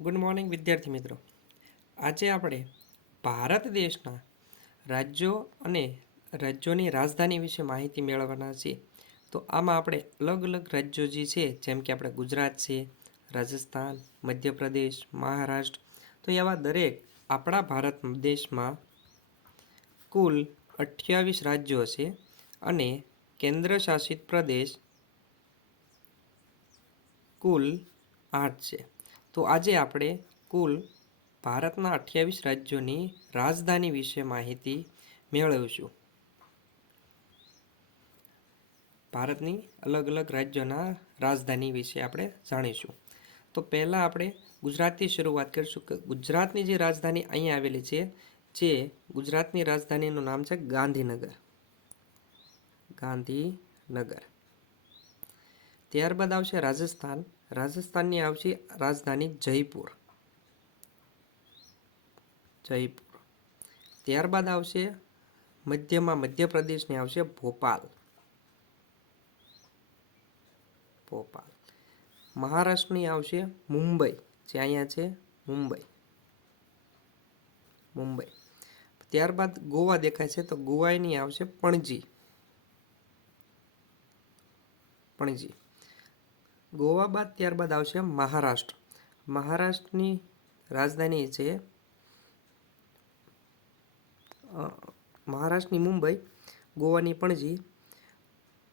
Good morning વિદ્યાર્થી મિત્રો। આજે આપણે ભારત દેશના રાજ્યો અને રાજ્યોની રાજધાની વિશે માહિતી મેળવવાના છીએ। તો આમાં આપણે અલગ અલગ રાજ્યો જે છે, જેમ કે આપણે ગુજરાત છે, રાજસ્થાન, મધ્યપ્રદેશ, મહારાષ્ટ્ર, તો એવા દરેક આપણા ભારત દેશમાં કુલ 28 રાજ્યો છે અને કેન્દ્ર શાસિત પ્રદેશ કુલ 8 છે। તો આજે આપણે કુલ ભારતના 28 રાજ્યોની રાજધાની વિશે માહિતી મેળવીશું। ભારતની અલગ અલગ રાજ્યોના રાજધાની વિશે આપણે જાણીશું। તો પહેલાં આપણે ગુજરાતથી શરૂઆત કરીશું કે ગુજરાતની જે રાજધાની અહીંયા આવેલી છે, જે ગુજરાતની રાજધાનીનું નામ છે ગાંધીનગર। ગાંધીનગર। ત્યારબાદ આવશે રાજસ્થાન। રાજસ્થાનની આવશે રાજધાની જયપુર। જયપુર। ત્યારબાદ આવશે મધ્યપ્રદેશની આવશે ભોપાલ। ભોપાલ। મહારાષ્ટ્રની આવશે મુંબઈ, જે અહીંયા છે મુંબઈ। મુંબઈ। ત્યારબાદ ગોવા દેખાય છે, તો ગોવાની આવશે પણજી। પણજી। ગોવા બાદ ત્યારબાદ આવશે મહારાષ્ટ્ર। મહારાષ્ટ્રની રાજધાની છે મહારાષ્ટ્રની મુંબઈ, ગોવાની પણજી।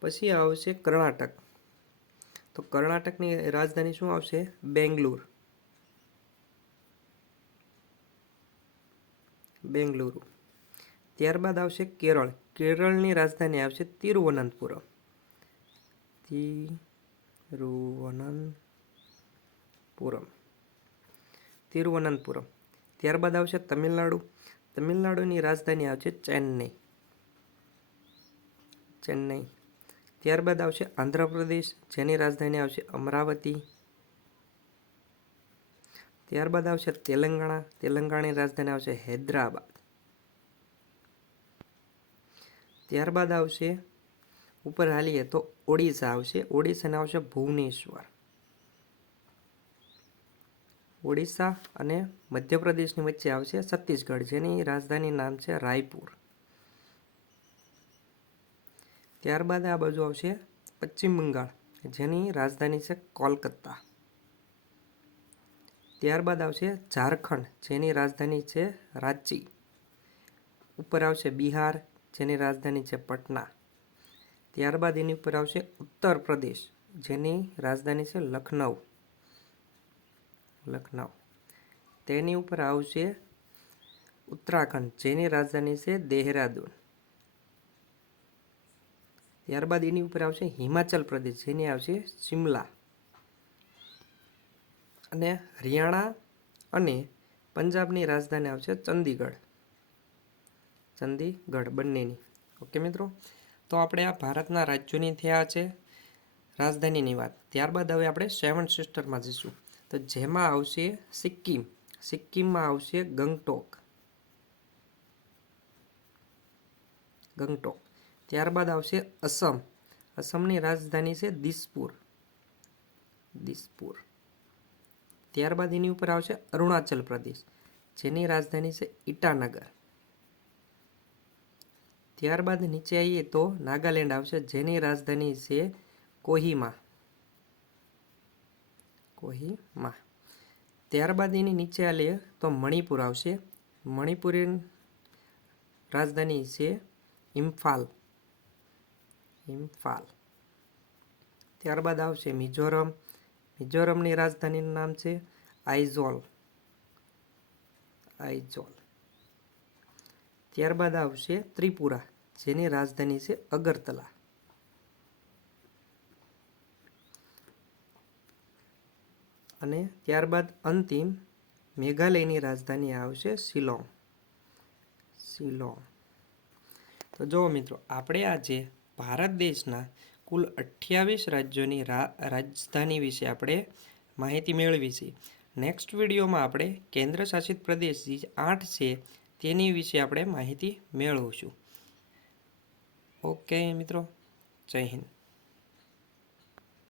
પછી આવશે કર્ણાટક। તો કર્ણાટકની રાજધાની શું આવશે? બેંગ્લોર। બેંગલુરુ। ત્યારબાદ આવશે કેરળ। કેરળની રાજધાની આવશે તિરુવનંતપુરમ। તિરુવનંતપુરમ। ત્યારબાદ આવશે તમિલનાડુ। તમિલનાડુની રાજધાની આવશે ચેન્નઈ। ચેન્નઈ। ત્યારબાદ આવશે આંધ્રપ્રદેશ, જેની રાજધાની આવશે અમરાવતી। ત્યારબાદ આવશે તેલંગાણા। તેલંગાણાની રાજધાની આવશે હૈદરાબાદ। ત્યારબાદ આવશે ઉપર હાલીએ તો ઓડિશા આવશે। ઓડિશાને આવશે ભુવનેશ્વર। ઓડિશા અને મધ્યપ્રદેશની વચ્ચે આવશે છત્તીસગઢ, જેની રાજધાની નામ છે રાયપુર। ત્યારબાદ આ બાજુ આવશે પશ્ચિમ બંગાળ, જેની રાજધાની છે કોલકાતા। ત્યારબાદ આવશે ઝારખંડ, જેની રાજધાની છે રાંચી। ઉપર આવશે બિહાર, જેની રાજધાની છે પટના। ત્યારબાદ એની ઉપર આવશે ઉત્તર પ્રદેશ, જેની રાજધાની છે લખનઉ। લખનઉ। તેની ઉપર આવશે ઉત્તરાખંડ, જેની રાજધાની છે દેહરાદૂન। ત્યારબાદ એની ઉપર આવશે હિમાચલ પ્રદેશ, જેની આવશે શિમલા। અને હરિયાણા અને પંજાબની રાજધાની આવશે ચંદીગઢ। ચંદીગઢ બંનેની। ઓકે મિત્રો, તો આપણે આ ભારતના રાજ્યોની થયા છે રાજધાનીની વાત। ત્યારબાદ હવે આપણે 7 સિસ્ટરમાં જઈશું, તો જેમાં આવશે સિક્કિમ। સિક્કિમમાં આવશે ગંગટોક। ગંગટોક। ત્યારબાદ આવશે અસમ। અસમની રાજધાની છે દિસપુર। દિસપુર। ત્યારબાદ એની ઉપર આવશે અરુણાચલ પ્રદેશ, જેની રાજધાની છે ઈટાનગર। ત્યારબાદ નીચે આવીએ તો નાગાલેન્ડ આવશે, જેની રાજધાની છે કોહિમા। કોહિમા। ત્યારબાદ એની નીચે આવીએ તો મણિપુર આવશે। મણિપુરી રાજધાની છે ઇમ્ફાલ। ઇમ્ફાલ। ત્યારબાદ આવશે મિઝોરમ। મિઝોરમની રાજધાનીનું નામ છે આઇઝોલ। આઇઝોલ। ત્યારબાદ આવશે ત્રિપુરા, જેની રાજધાની છે અગરતલા। અને ત્યારબાદ અંતિમ મેઘાલયની રાજધાની આવશે શિલોંગ। શિલોંગ। તો જુઓ મિત્રો, આપણે આજે ભારત દેશના કુલ 28 રાજ્યોની રાજધાની વિશે આપણે માહિતી મેળવી છે। નેક્સ્ટ વિડીયોમાં આપણે કેન્દ્ર શાસિત પ્રદેશ જે 8 છે તેની વિશે આપણે માહિતી મેળવીશું। ઓકે મિત્રો, જય હિન્દ।